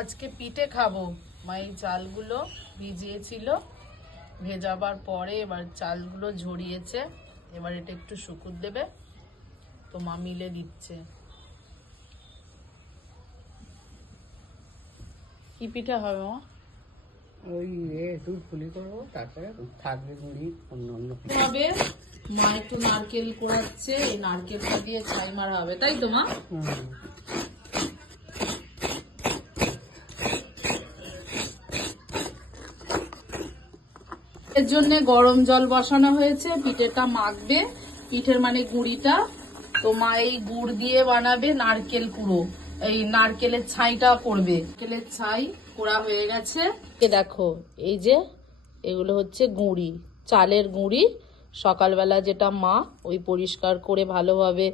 আজকে পিঠে খাব। মা এই চালগুলো ভিজিয়েছিল। ভেজাবার পরে এবার চালগুলো ঝরিয়েছে। এবার এটা একটু শুকুর দেবে। তো মা মিলে দিচ্ছে। কি পিঠে হবে মা? ওই এ দুধ পুলি করব তারপরে থাকবে মুড়ি অন্য অন্য হবে মা একটু নারকেল কোড়াচ্ছে এই নারকেলটা দিয়ে ছাই মারা হবে। তাই তো মা? এর জন্য গরম জল বসানো হয়েছে, পিঠেটা মাখবে, পিঠের মানে গুঁড়িটা। তো মা এই গুড় দিয়ে বানাবে নারকেল কুড়ো। এই নারকেলের ছাইটা করবে। নারকেলের ছাই কোড়া হয়ে গেছে। দেখো, এই যে এগুলো হচ্ছে গুঁড়ি, চালের গুঁড়ি। সকালবেলা যেটা মা ওই পরিষ্কার করে ভালোভাবে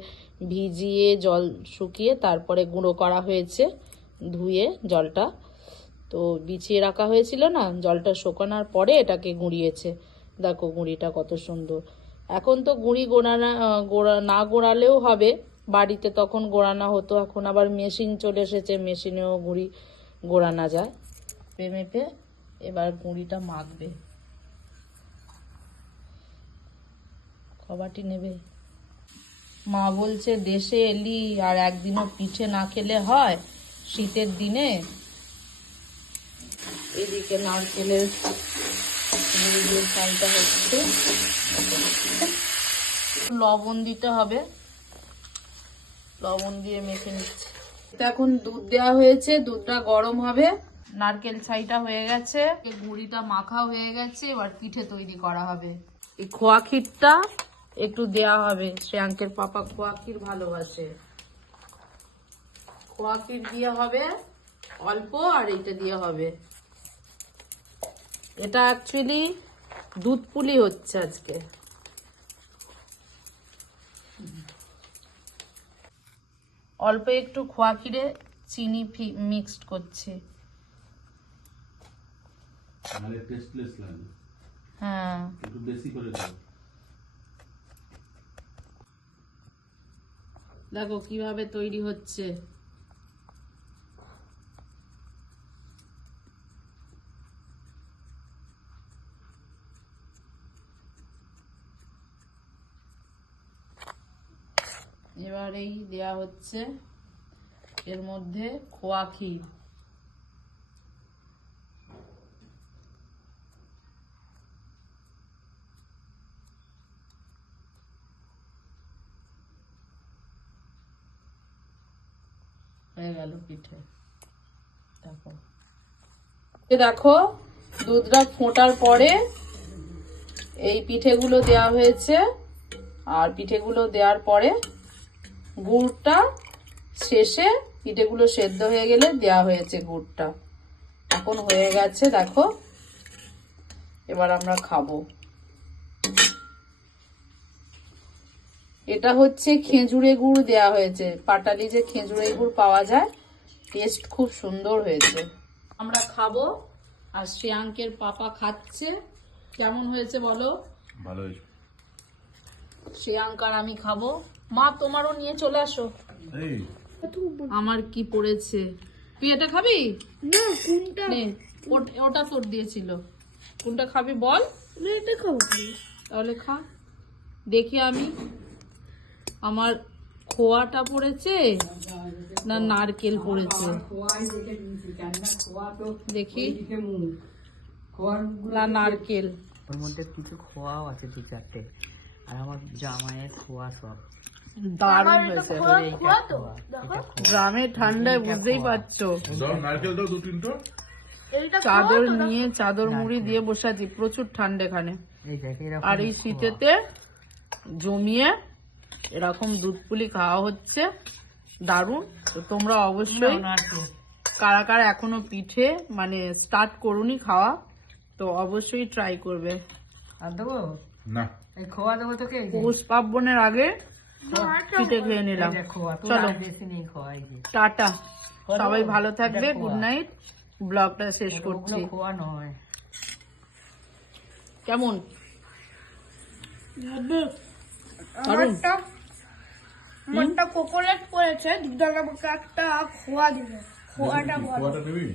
ভিজিয়ে জল শুকিয়ে তারপরে গুঁড়ো করা হয়েছে, ধুয়ে জলটা তো বিছিয়ে রাখা হয়েছিল না, জলটা শুকানোর পরে এটাকে গুঁড়িয়েছে। দেখো গুঁড়িটা কত সুন্দর। এখন তো গুঁড়ি গোড়ানা গোড়া, না গোড়ালেও হবে। বাড়িতে তখন গোড়ানো হতো, এখন আবার মেশিন চলে এসেছে, মেশিনেও গুঁড়ি গোড়ানো যায়। মেপে মেপে এবার গুঁড়িটা মাখবে। কবাটি নেবে। মা বলছে, দেশে এলি আর একদিনও পিঠে না খেলে হয়? শীতের দিনে এদিকে নারকেলের চালটা হচ্ছে। লবণ দিতে হবে। লবণ দিয়ে মেখে নিচ্ছে। এখন দুধ দেওয়া হয়েছে, দুধটা গরম হবে। নারকেল ছাইটা হয়ে গেছে। গুঁড়িটা মাখা হয়ে গেছে, এবার পিঠে তৈরি করা হবে। এই খোয়া ক্ষীরটা একটু দেয়া হবে। শ্রেয়াঙ্কের পাপা খোয়া ক্ষীর ভালোবাসে। খোয়া ক্ষীর দিয়ে হবে অল্প আর এটা দিয়ে হবে। এটা অ্যাকচুয়ালি দুধ পুলি হচ্ছে আজকে। অল্প একটু খোয়া ক্ষীরে চিনি মিক্সড করছি। হ্যাঁ। একটু বেশি করে দাও। দেখো কীভাবে তৈরি হচ্ছে। এবার এই দেয়া হচ্ছে এর মধ্যে খোয়া ক্ষীর। হয়ে গেল পিঠে। দেখো। দেখো, দুধটা ফোটার পরে এই পিঠেগুলো দেওয়া হয়েছে। আর পিঠেগুলো দেওয়ার পরে গুড়টা শেষে পিঠেগুলো সেদ্ধ হয়ে গেলে দেওয়া হয়েছে গুড়টা। এখন হয়ে গেছে দেখো। এবার আমরা খাব। এটা হচ্ছে খেজুরে গুড় দেয়া হয়েছে। পাটালি যে খেজুরে গুড় পাওয়া যায় টেস্ট খুব সুন্দর হয়েছে। আমরা খাব আর শ্রেয়াঙ্কের পাপা খাচ্ছে। কেমন হয়েছে বলো? ভালো হয়েছে শ্রেয়াঙ্ক আর আমি খাব। মা তোমারও নিয়ে চলে আসো। আমার কি পড়েছে? তুই এটা খাবি? না কোনটা? ওটা তোর দিয়েছিল। কোনটা খাবি বল। এটা খাব তাহলে। খা। দেখি আমি। আমার খোয়াটা পড়েছে না নারকেল পড়েছে? দেখে। না নারকেল। ওর মধ্যে কিছু খোয়াও আছে দু চারটে আর আমার জামাইয়ের খোয়া সব। দারুণ হয়েছে। গ্রামে ঠান্ডায় বুঝতেই পারছ। চাদর নিয়ে চাদর মুড়ি দিয়ে বসে আছি প্রচুর ঠান্ডা এখানে। আর এই শীতেতে জমিয়ে এরকম দুধ পুলি খাওয়া হচ্ছে। দারুণ। তো তোমরা অবশ্যই কারা কারা এখনও পিঠে মানে স্টার্ট করুনি খাওয়া তো অবশ্যই ট্রাই করবে। আর দেবো? না। খোয়া দেবো তোকে পৌষ পার্বণের আগে পিঠে খেয়ে নিলাম। খোয়া তোর চলো। আর বেশি নেই খোয়া এই যে। টাটা। সবাই ভালো থাকবে। গুড নাইট ব্লগটা শেষ করছি। কেমন? কোকোনাট করেছে। দিদার আমাকে একটা খোয়া দিবে। খোয়াটা খোয়াটা নিবি?